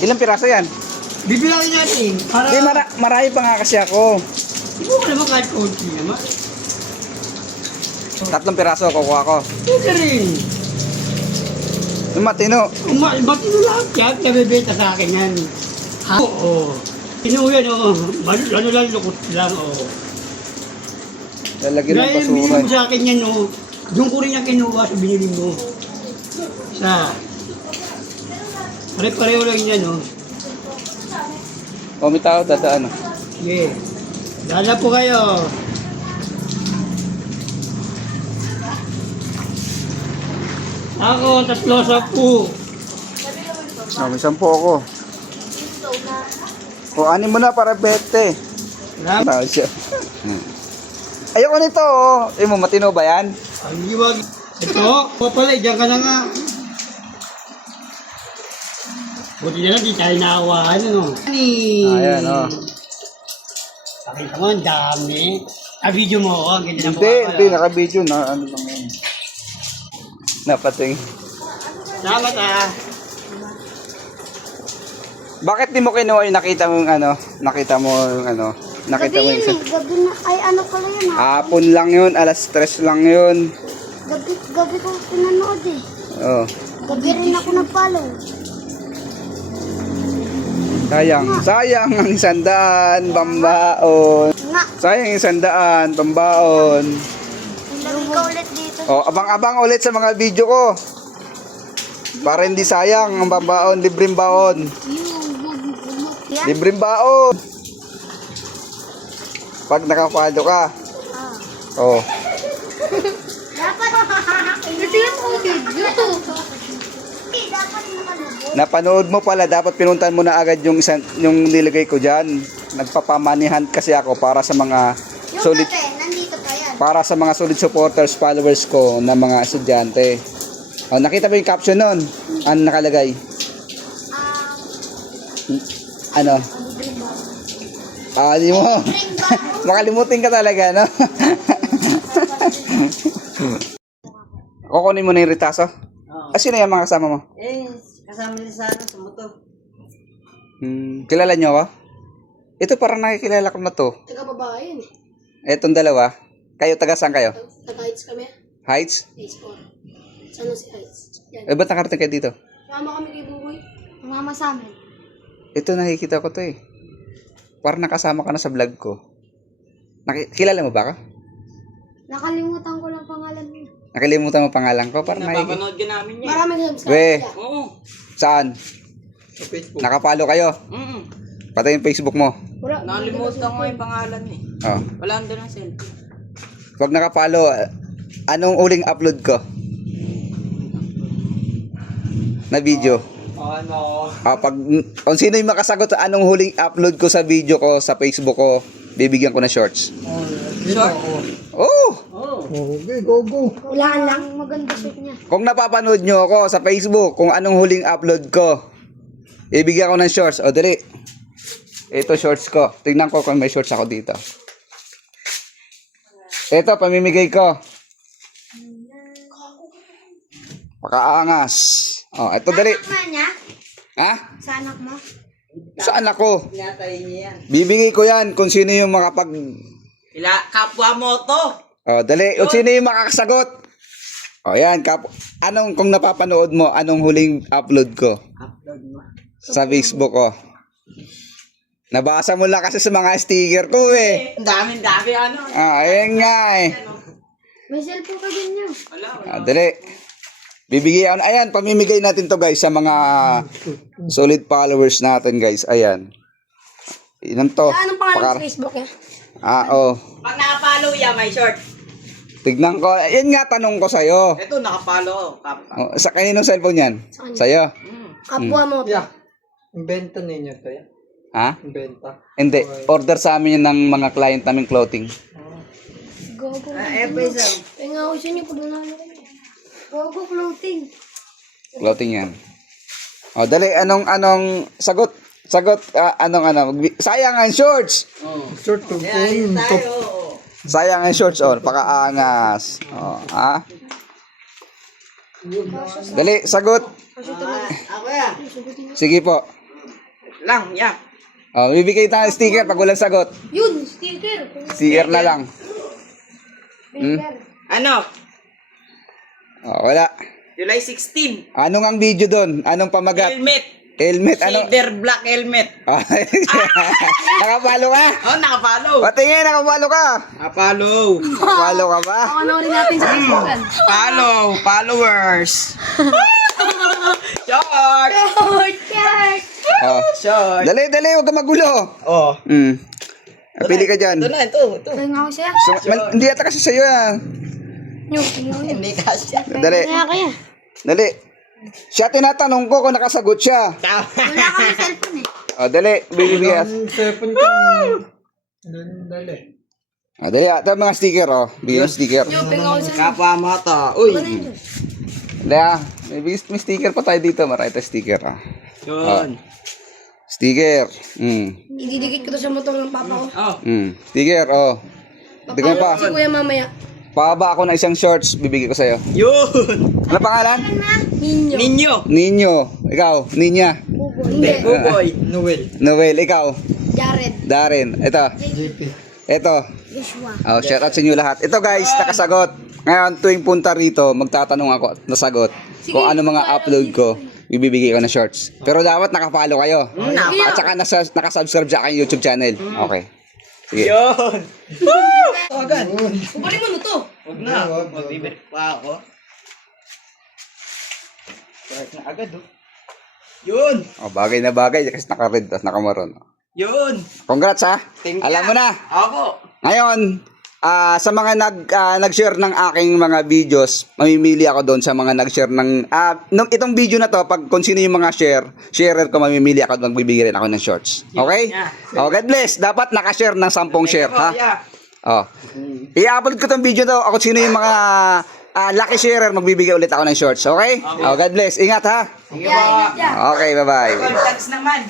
Ilang piraso yan? Bibilangin natin. Para... Di, marami pa nga kasi ako. Hindi mo naman kahit konti naman. 3 piraso kukuha ko. Pwede rin. Yung matino. Ba't ito lahat yan? Nabibenta sa akin yan. Ha? Oo. Inuwi, no? Ano lang, lukot lang, oo. Lalagyan ng Dahil binili basuran. mo sa akin yan, no? Doon ko rin yung kinuha sa binili mo. Sa... Pare-pareho lang yan, no? O, may tao dadaan. Sige. Dala po kayo. Ako, 3-10. May 10 ako. O, 6 mo na para 20. Salamat. Tao siya. Ayoko nito, oh. Mo, matino ba yan? Ang liwag. Ito, pala, diyan ka na nga. Buti na lang, di tayo naawaan, ano? Ayan, oh. Pakita mo, ang dami. Video mo ako, ang ganda ng Hindi, naka-video na. Ano lang yun. Napating. Salamat, ah. Bakit di mo kinuha yung nakita mo yung ano? Nakita mo yung ano? Nakita mo yung isa? Gabi na, ay ano pala yun ha? Hapon lang yun, alas 3 lang yun. Gabi ko pinanood eh. Oh. Gabi rin ako nag-follow. Sayang ang 100, pambaon. Nga, Sayang yung 100, pambaon. lagay ka ulit dito. Oh, abang-abang ulit sa mga video ko. Para hindi sayang ang pambaon, libreng baon. Yan. Libreng baon. Pag nakapalo ka. Oh. Dapat. Ito yung video. Dapat nakalubog. Napanood mo pala, dapat pinuntahan mo na agad yung nilagay ko diyan. Nagpapamanihan kasi ako para sa mga Yung solid kape, nandito pa yan. para sa mga solid supporters, followers ko na mga estudyante. Oh, nakita mo yung caption nun? Ano nakalagay? Ano? Di mo. Makalimutin ka talaga, no? Kukunin mo na yung ritaso? Sino yung mga kasama mo? Kasama niya sa motor. Kilala nyo ako? Ito parang nakikilala ko na to. Taga-babae yun eh. Etong dalawa. Kayo, taga saan kayo? Taga-heights kami. Heights? Heights 4. Saan si Heights? Yan. Ba't nakarating kayo dito? Mama kami kay Buboy. Mama sa amin. Ito nakikita ko to eh. Parang nakasama ka na sa vlog ko. Kilala mo ba ako? Nakalimutan ko lang pangalan mo. Nakalimutan mo pangalan ko? Parang Napapanood ka namin niya. Maraming subscribe We. siya. Oo. Saan? Sa Facebook. Nakapalo kayo? Pati yung Facebook mo. Wala. Nakalimutan ko yung pangalan eh. Oh. Wala doon ang cellphone. Pag nakapalo, anong uling upload ko? Na video. Ano? Kung sino yung makasagot sa anong huling upload ko sa video ko sa Facebook ko, bibigyan ko na shorts. Short? Oh! Okay, go. Wala lang. Maganda shot niya. Kung napapanood nyo ako sa Facebook, kung anong huling upload ko, ibigyan ko ng shorts. O, dali. Ito shorts ko. Tingnan ko kung may shorts ako dito. Ito, pamimigay ko. Pakaangas. O, ito dali. Anak mo niya? Ha? Sa anak mo? Sa anak ko. Pinatay niya yan. Bibigay ko yan kung sino yung makapag... Kapwa mo to. O, dali. Kung sino yung makakasagot. O, yan. Anong, kung napapanood mo, anong huling upload ko? Upload mo. Sa Facebook ko. Nabasa mo lang kasi sa mga sticker ko eh. Ang dami ano. Ayan nga eh. May cellphone ka din niya. Dali. Bibigyan, ayan, pamimigay natin to guys sa mga solid followers natin guys. Ayan. Ilan to? Anong pangalan sa Facebook niya? Oh. Pag nakapalo yan, may short. Tignan ko. Ayan nga, tanong ko sa'yo. Ito, nakapalo. Oh, sa kaninong cellphone yan? Sa'yo? Kapwa mo. Yeah. Inventa ninyo to yan. Ha? Inventa. Hindi. Order sa amin yun ng mga client namin clothing. Gogo. Pesa. Ay nga ako sa inyo. Pagdunalo ko. Gogo clothing. Clothing yan. O, dali. Anong sagot? Sayang ang shorts. Short to Yan tayo. Sayang ang shorts. O, pakaangas. O, ha? Dali, sagot. Ako yan. Sige po. lang, yeah. Oh, bibigay tayo ng sticker pag walang sagot. Yun, sticker. Sticker na lang. Sticker. Ano? Oh, wala. July 16. Anong ang video doon? Anong pamagat? Helmet. Helmet, ano? Shader black helmet. Ah, nakapalo ka? Oh, nakapalo. Patingin, nakapalo ka. Nakapalo. Nakapalo ka ba? Panoorin natin sa Facebookan. Follow. Followers. Short. Short. Oh. Short. Dali, huwag ka magulo. Oh. Pili ka dyan. Ito na, ito. Kaya nga ako siya. So, hindi ata kasi sa'yo yan. Yung, tingnan mo. Hindi kasya. Dali. Kaya. Dali. Siya tinatanong ko kung nakasagot siya. Wala kami cellphone eh. O, dali. Bibigyan. Ang cellphone ko. Dali. O, dali. Ito mga sticker, o. Bigyan ng sticker. Yung, pingaw siya. Kapwa mata. Uy. Dali, ah. May sticker pa tayo dito. Marami tayo sticker, ah. Yun. Sticker. Ididikit ko to sa motor ng papa ko. Oh. Sticker, o. Tignan pa. Si kuya mamaya. Pahaba ako ng isang shorts. Bibigyan ko sa'yo. Yun. Ano pangalan? Ninyo. Ninyo. Ninyo. Ikaw. Ninya. Bubo. Hindi. Buboy. Noel. Noel. Ikaw. Jared. Darren. Ito. JP. Ito. Joshua. Oh, shout out sa inyo lahat. Ito guys, nakasagot. Ngayon, tuwing punta rito, magtatanong ako at nasagot. Kung ano mga upload ko, ibibigay ko na shorts. Pero dapat nakapalo kayo. At saka nakasubscribe sa aking YouTube channel. Okay. Sige. Yun. Tawagan. Kukunin mo na to. Huwag na. Magbibig pa ako. Start na agad, oh. Yun. Oh, bagay na bagay kasi naka-red at naka-maroon. Yun. Congrats ha. Thank you. Alam mo na. Ako. Ngayon, sa mga nag-share ng aking mga videos, mamimili ako doon sa mga nag-share ng itong video na to, pag kung sino yung mga sharer ko, mamimili ako doon, magbibigay rin ako ng shorts. Okay? Yeah. Oh, God bless. Dapat naka-share ng 10 share, ha? Yeah. Oh. I-upload ko tong video to, ako sino yung mga lucky sharer, magbibigay ulit ako ng shorts, okay? Oh, God bless. Ingat ha. Sige po. Okay, bye-bye. Contacts naman.